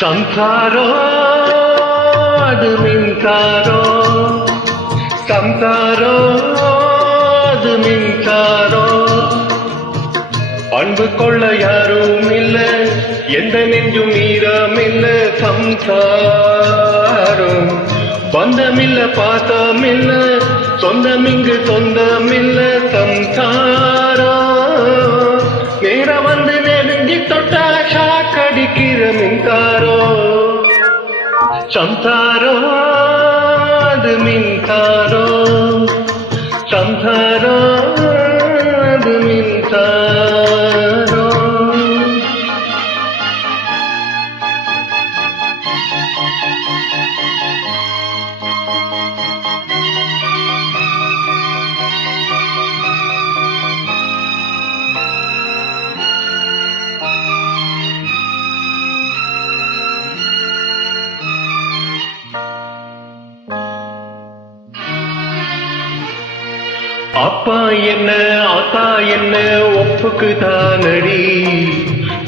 ಸಂಸಾರೋ ಅದು ಮಿಂಚಾರೋ ಸಂಸಾರೋ அது மின்சாரோ அன்பு கொள்ள யாரும் இல்ல எந்த நெஞ்சும் ஈரமில்ல சம்சாரம் பந்தமில்ல பாசமில்ல சொந்தமிங்கு சொந்தமில்ல சம்சாரம் நேர வந்து நெருங்கி தொட்டா ஷாக்கடிக்கிற மின்சாரோ சம்சாரோ அது மின்சாரோ சம்சாரோ அது மின்சாரோ அப்பா என்ன ஆத்தா என்ன ஒப்புக்கு தானடி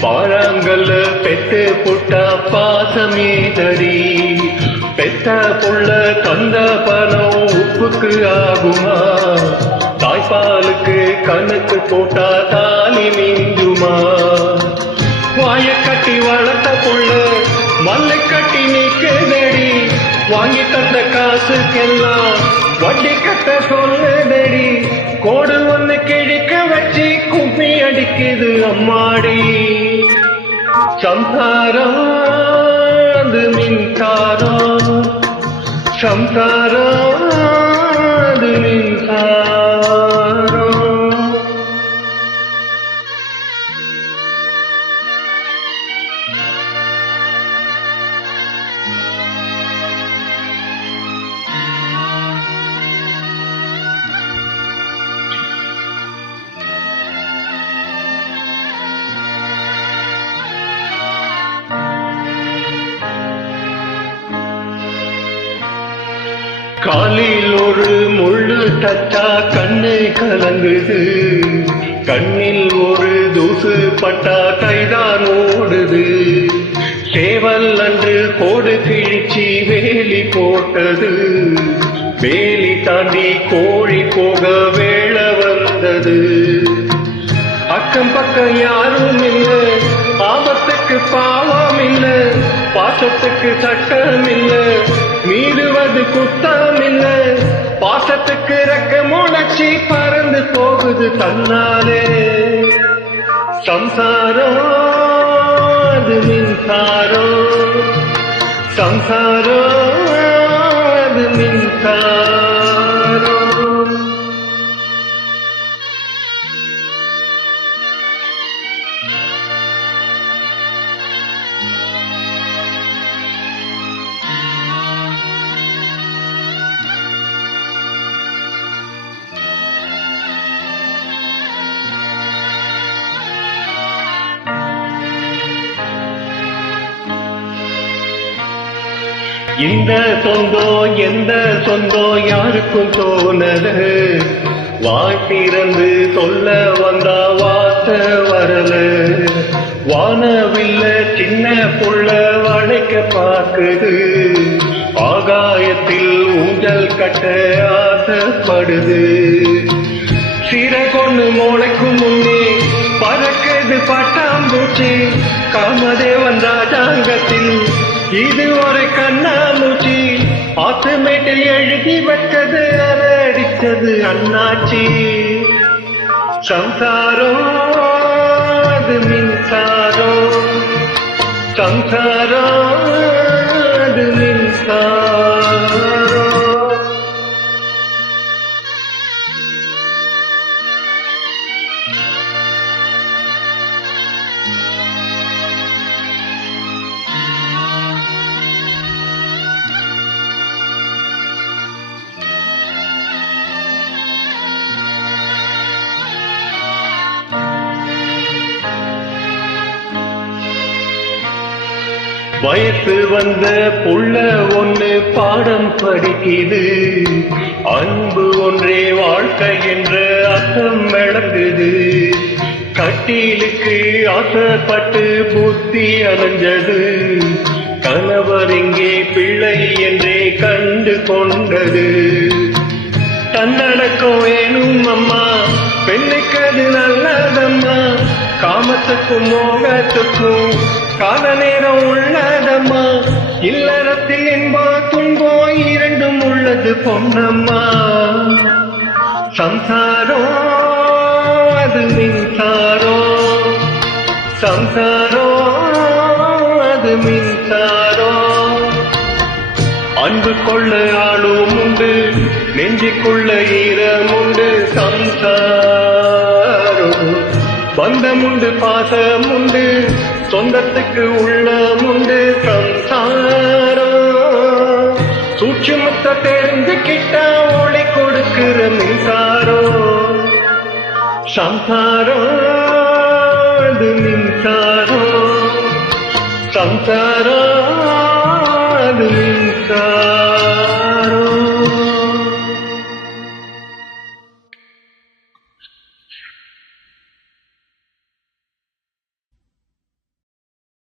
பாறாங்கல்ல பெத்து புட்டா பாசமேதடி பெத்த புள்ள தந்த பணம் உப்புக்கு ஆகுமா தாய்ப்பாலுக்கு கணக்கு போட்டா தாலி மிஞ்சுமா வாய கட்டி வளர்த்த புள்ள மல்லை கட்டி நிற்குதடி வாங்கி தந்த காசுக்கெல்லாம் வட்டி கட்ட சொல்லுதடி கோடு ஒண்ணு கிழிக்க வச்சு குப்பி அடிக்குது அம்மாடி சம்சாரம் அது மின்சாரம் சம்சாரம் அது மின்சாரம் காலில் ஒரு முள்ளு தட்டா கண்ணு கலங்குது கண்ணில் ஒரு தூசு பட்டா கைதான் ஓடுது சேவல் அன்று கோடு கிழிச்சி வேலி போட்டது வேலி தாண்டி கோழி போக வேளை வந்தது அக்கம் பக்கம் யாரும் இல்ல ஆபத்துக்கு பாவம் இல்ல பாசத்துக்கு சட்டம் இல்ல மீறுவது குத்தம் இல்ல பாசத்துக்கு ரெக்க முளைச்சி பறந்து போகுது தன்னாலே சம்சாரம் அது மின்சாரம் சம்சாரம் அது மின்சாரம் இந்த சொந்தம் எந்த சொந்தம் யாருக்கும் தோணது வாய்த்திறந்து சொல்ல வந்தா வாச வரல வானவில்ல சின்ன புள்ள வளைக்க பார்க்குது ஆகாயத்தில் ஊஞ்சல் கட்ட ஆசைப்படுது சிறகொன்னு மூளைக்கும் முன்னே பறக்குது பட்டாம்பூச்சி காமதேவன் ராஜாங்கத்தில் இது ஒரு கண்ணாமூச்சி ஆத்துமேட்டில் எழுதி வச்சது அடிச்சது அண்ணாச்சி சம்சாரம் அது மின்சாரம் சம்சாரம் அது மின்சாரம் வயசு வந்த புள்ள ஒண்ணு பாடம் படிக்குது அன்பு ஒன்றே வாழ்க்கை என்ற அர்த்தம் விளங்குது கட்டிலுக்கு ஆசைப்பட்டு புத்தி அலைஞ்சது கணவர் இங்கே பிள்ளை என்றே கண்டு கொண்டது. தன்னடக்கம் வேணும் அம்மா, பெண்ணுக்கு அது நல்லதம்மா. காமத்துக்கும் மோகத்துக்கும் கால நேரம் உள்ளதம்மா. இல்லறத்தில் என்போ துன்போ இரண்டும் உள்ளது பொன்னம்மா. சம்சாரம் அது மின்சாரம், சம்சாரம் அது மின்சாரம். அன்பு கொள்ள ஆளும் உண்டு, நெஞ்சுக்குள்ள ஈரம் உண்டு. சம்சாரம் பந்தம் உண்டு, பாசம் உண்டு, சொந்தத்துக்கு உள்ளம் உண்டு. சம்சாரம் சூட்சுமத்தை தெரிஞ்சுக்கிட்டா ஒளி கொடுக்கிற மின்சாரம். சம்சாரம் அது மின்சாரம், சம்சாரம்